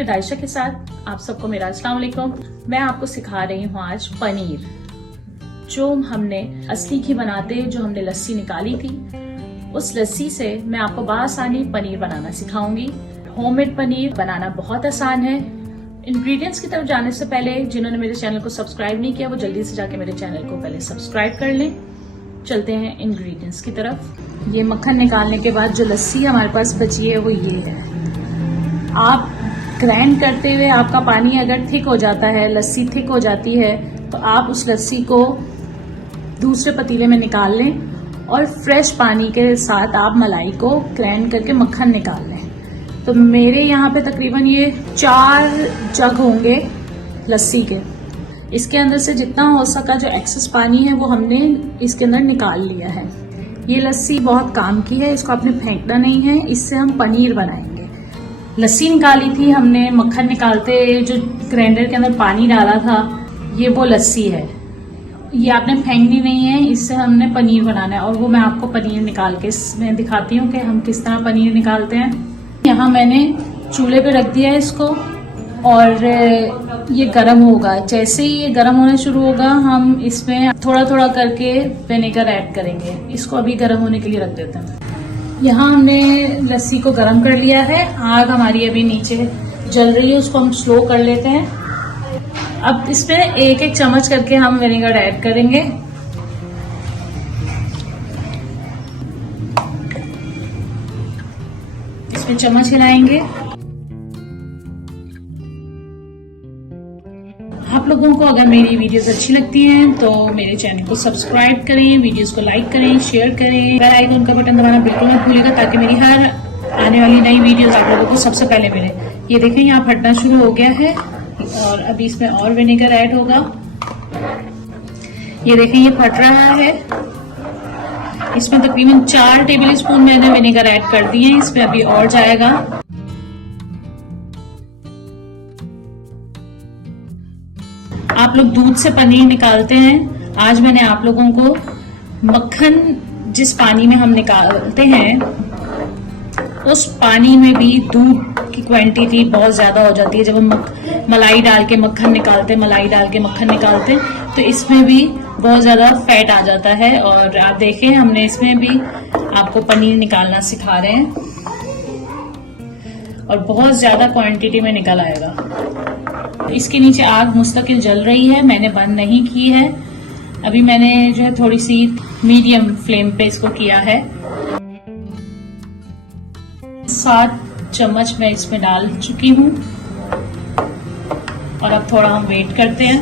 With Ayesha के साथ आप सबको मेरा अस्सलाम वालेकुम। मैं आपको सिखा रही हूँ आज पनीर, जो हमने असली घी बनाते जो हमने लस्सी निकाली थी, उस लस्सी से मैं आपको बआसानी पनीर बनाना सिखाऊंगी। होममेड पनीर बनाना बहुत आसान है। इंग्रेडिएंट्स की तरफ जाने से पहले जिन्होंने मेरे चैनल को सब्सक्राइब नहीं किया वो जल्दी से जाके मेरे चैनल को पहले सब्सक्राइब कर लें। चलते हैं इंग्रेडिएंट्स की तरफ। ये मक्खन निकालने के बाद जो लस्सी हमारे पास बची है वो ये है। आप ग्राइंड करते हुए आपका पानी अगर थिक हो जाता है, लस्सी थिक हो जाती है, तो आप उस लस्सी को दूसरे पतीले में निकाल लें और फ्रेश पानी के साथ आप मलाई को ग्राइंड करके मक्खन निकाल लें। तो मेरे यहाँ पे तकरीबन ये 4 जग होंगे लस्सी के। इसके अंदर से जितना हो सका जो एक्सेस पानी है वो हमने इसके अंदर निकाल लिया है। ये लस्सी बहुत काम की है, इसको आपने फेंकना नहीं है, इससे हम पनीर बनाएंगे। लस्सी निकाली थी हमने, मक्खन निकालते जो ग्राइंडर के अंदर पानी डाला था, ये वो लस्सी है। ये आपने फेंकनी नहीं है, इससे हमने पनीर बनाना है और वो मैं आपको पनीर निकाल के मैं दिखाती हूँ कि हम किस तरह पनीर निकालते हैं। यहाँ मैंने चूल्हे पे रख दिया है इसको और ये गर्म होगा। जैसे ही ये गर्म होना शुरू होगा हम इसमें थोड़ा थोड़ा करके विनेगर ऐड करेंगे। इसको अभी गर्म होने के लिए रख देते हैं। यहाँ हमने लस्सी को गर्म कर लिया है। आग हमारी अभी नीचे जल रही है, उसको हम स्लो कर लेते हैं। अब इसमें एक एक चम्मच करके हम विनेगर ऐड करेंगे। इसमें चम्मच हिलाएंगे। आप लोगों को अगर मेरी वीडियोस अच्छी लगती हैं तो मेरे चैनल को सब्सक्राइब करें, वीडियोस को लाइक करें, शेयर करें, बेल आइकन का बटन दबाना बिल्कुल मत भूलिएगा ताकि मेरी हर आने वाली नई वीडियोस आप लोगों को सबसे पहले मिले। ये देखें यहाँ फटना शुरू हो गया है और अभी इसमें और विनेगर ऐड होगा। ये देखें ये फट रहा है। इसमें तकरीबन 4 टेबल स्पून मैंने विनेगर ऐड कर दिए हैं। इसमें अभी और जाएगा। आप लोग दूध से पनीर निकालते हैं, आज मैंने आप लोगों को मक्खन जिस पानी में हम निकालते हैं उस पानी में भी दूध की क्वांटिटी बहुत ज्यादा हो जाती है। जब हम मलाई डाल के मक्खन निकालते हैं तो इसमें भी बहुत ज्यादा फैट आ जाता है। और आप देखें हमने इसमें भी आपको पनीर निकालना सिखा रहे हैं और बहुत ज्यादा क्वांटिटी में निकल आएगा। इसके नीचे आग मुस्तकिल जल रही है, मैंने बंद नहीं की है। अभी मैंने जो है थोड़ी सी मीडियम फ्लेम पे इसको किया है। 7 चम्मच मैं इसमें डाल चुकी हूँ और अब थोड़ा हम वेट करते हैं।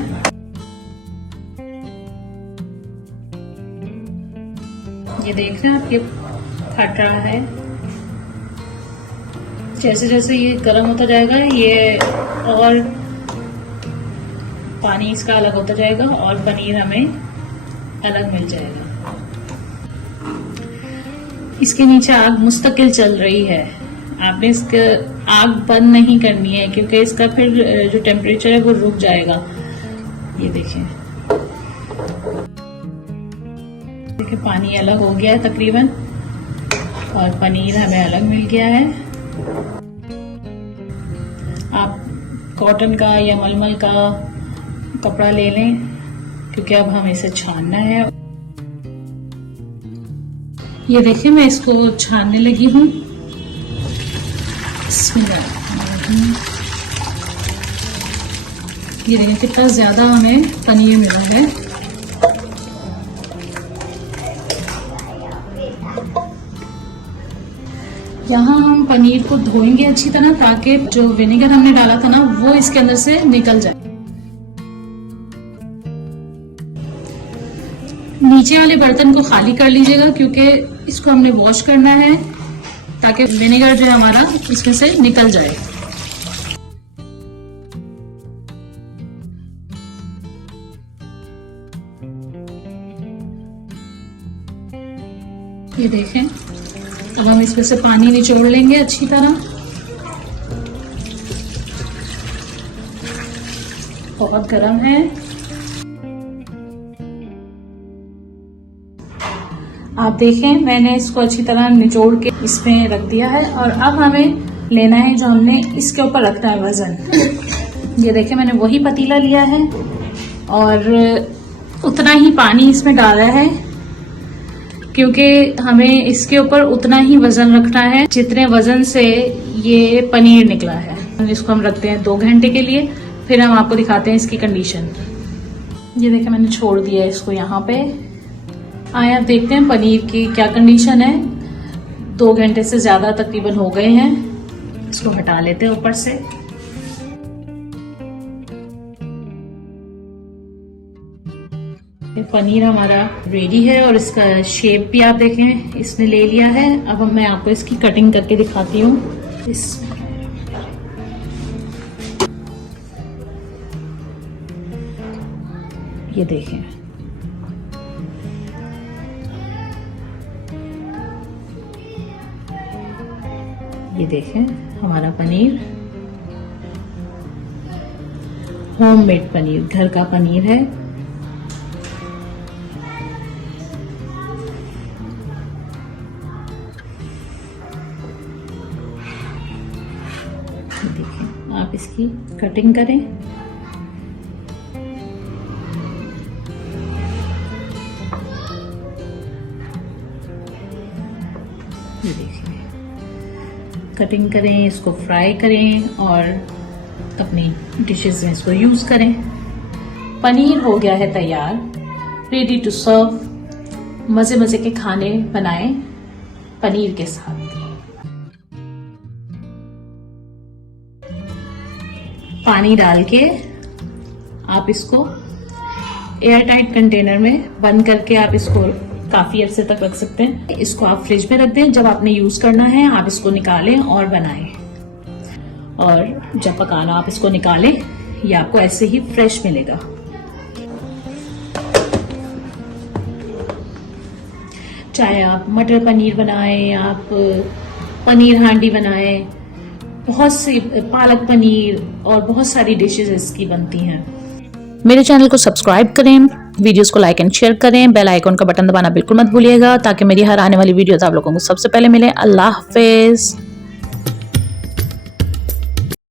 ये देख रहे हैं आप, ये फट रहा है। जैसे जैसे ये गर्म होता जाएगा ये और पानी इसका अलग होता जाएगा और पनीर हमें अलग मिल जाएगा। इसके नीचे आग मुस्तकिल चल रही है। आपने इसका आग बंद नहीं करनी है क्योंकि इसका फिर जो टेम्परेचर है वो रुक जाएगा। ये देखें पानी अलग हो गया है तकरीबन और पनीर हमें अलग मिल गया है। आप कॉटन का या मलमल का कपड़ा ले लें क्योंकि अब हमें इसे छानना है। ये देखिए मैं इसको छानने लगी हूँ। ये देखिए कितना ज्यादा हमें पनीर मिला है। यहाँ हम पनीर को धोएंगे अच्छी तरह ताकि जो विनेगर हमने डाला था ना वो इसके अंदर से निकल जाए। नीचे वाले बर्तन को खाली कर लीजिएगा क्योंकि इसको हमने वॉश करना है ताकि विनेगर जो है हमारा इसमें से निकल जाए। ये देखें, अब हम इसमें से पानी निचोड़ लेंगे अच्छी तरह। बहुत गर्म है। आप देखें मैंने इसको अच्छी तरह निचोड़ के इसमें रख दिया है और अब हमें लेना है जो हमने इसके ऊपर रखना है वजन। ये देखिए मैंने वही पतीला लिया है और उतना ही पानी इसमें डाला है, क्योंकि हमें इसके ऊपर उतना ही वजन रखना है जितने वजन से ये पनीर निकला है। इसको हम रखते हैं 2 घंटे के लिए, फिर हम आपको दिखाते हैं इसकी कंडीशन। ये देखिए मैंने छोड़ दिया है इसको यहाँ पे। आए आप देखते हैं पनीर की क्या कंडीशन है। 2 घंटे से ज्यादा तकरीबन हो गए हैं। इसको हटा लेते हैं ऊपर से। पनीर हमारा रेडी है और इसका शेप भी आप देखें इसने ले लिया है। अब मैं आपको इसकी कटिंग करके दिखाती हूँ। ये देखें, ये देखें हमारा पनीर, होममेड पनीर, घर का पनीर है। देखिए आप इसकी कटिंग करें। ये देखिए कटिंग करें, इसको फ्राई करें और अपनी डिशेस में इसको यूज करें। पनीर हो गया है तैयार, रेडी टू सर्व। मजे मजे के खाने बनाएं पनीर के साथ। पानी डाल के आप इसको एयर टाइट कंटेनर में बंद करके आप इसको काफी अरसे तक रख सकते हैं। इसको आप फ्रिज में रख दें, जब आपने यूज करना है आप इसको निकालें और बनाएं। और जब पकाना आप इसको निकालें, ये आपको ऐसे ही फ्रेश मिलेगा। चाहे आप मटर पनीर बनाएं, आप पनीर हांडी बनाएं, बहुत सी पालक पनीर और बहुत सारी डिशेस इसकी बनती हैं। मेरे चैनल को सब्सक्राइब करें, वीडियोस को लाइक एंड शेयर करें, बेल आइकॉन का बटन दबाना बिल्कुल मत भूलिएगा ताकि मेरी हर आने वाली वीडियोस आप लोगों को सबसे पहले मिले। अल्लाह हाफिज।